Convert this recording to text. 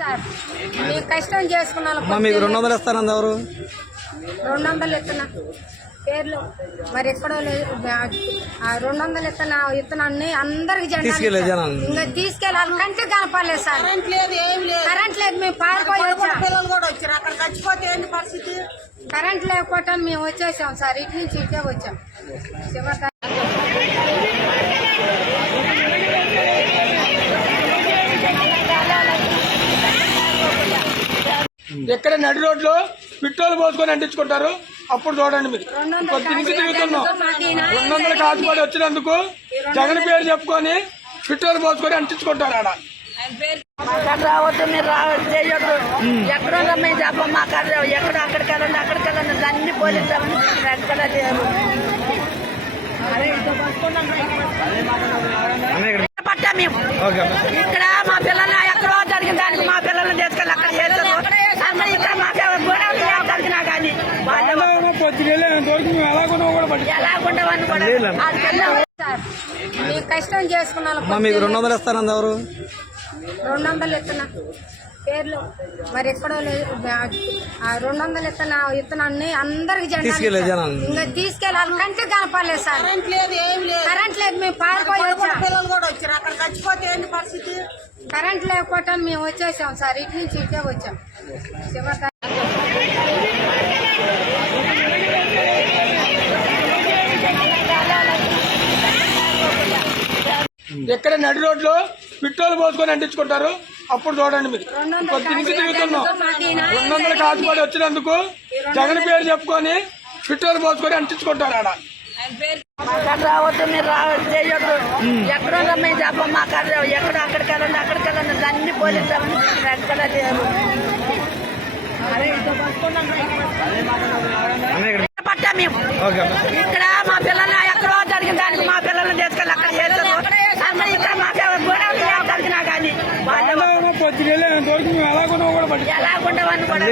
Sir మేము కష్టం చేసుకున్నాం. మీకు 200 ఇస్తానంది ఎవరు? 200 ఇస్తున్నా పేర్లు మరి ఎక్కడో లేదు. 200 ఇత్తనాన్ని అందరికి ఇంకా తీసుకెళ్ళాలి కంటే కనపడలేదు సార్. కరెంట్ లేదు. మేము పారిపోయి పిల్లలు కూడా వచ్చారు. అక్కడ చచ్చిపోతే ఏంటి పరిస్థితి? కరెంట్ లేకపోతే మేము వచ్చేసాం సార్. ఇటు నుంచి ఇటే వచ్చాం. ఎక్కడ నడి రోడ్లో పెట్రోల్ పోసుకొని అంటించుకుంటారు. అప్పుడు చూడండి మీరు కొద్దిగా తిరుగుతున్నాం. 200 కాసుపడి వచ్చినందుకు జగన్ పేరు చెప్పుకొని పెట్రోల్ పోసుకొని అంటించుకుంటారు. ఆడ రావద్దు, మీరు రావద్దు, చేయొద్దు. ఎక్కడో మేము చెప్పం. మాకు ఎక్కడ అక్కడికి వెళ్ళండి, అక్కడికి వెళ్ళండి. అన్ని పోలీసు ఎక్కడ పట్టా మేము ఇక్కడ మా పిల్లల్ని ఎక్కడో జరిగిన దానికి మా పిల్లల్ని తీసుకెళ్ళి అక్కడ చేస్తారు. ఇక్కడ మాకు జరిగినా కానీ ఎలాగుండవని కూడా సార్ మేము కష్టం చేసుకున్నాం. మీకు 200 ఇస్తానంది ఎవరు? 200 ఇస్తున్నా పేర్లు మరి ఎక్కడో లేదు. 200 ఇత్తనాన్ని అందరికి ఇంకా తీసుకెళ్ళాలి కంటే కనపడలేదు సార్. కరెంట్ లేదు. మేము పారిపోయి పిల్లలు కూడా వచ్చారు. అక్కడ చచ్చిపోతే ఏంటి పరిస్థితి? కరెంట్ లేకపోతే మేము వచ్చేసాం సార్. ఇటు నుంచి ఇటే వచ్చాం. ఎక్కడ నడి రోడ్లో పెట్రోల్ పోసుకొని అంటించుకుంటారు. అప్పుడు చూడండి మీరు కొద్దిగా తిరుగుతున్నాం. 200 కాసుపడి వచ్చినందుకు జగన్ పేరు చెప్పుకొని పెట్రోల్ పోసుకొని అంటించుకుంటారు. ఆడ రావద్దు, మీరు రావద్దు, చేయొద్దు. ఎక్కడో మేము చెప్పం. మాకు ఎక్కడ అక్కడికి వెళ్ళండి, అక్కడికి వెళ్ళండి. అన్ని పోలీసు ఎక్కడ పట్టా మేము ఇక్కడ మా పిల్లల్ని ఎక్కడో జరిగిన దానికి మా పిల్లల్ని తీసుకెళ్ళి అక్కడ చేస్తారు. ఇక్కడ మాకు జరిగినా కానీ ఎలాగుండవని కూడా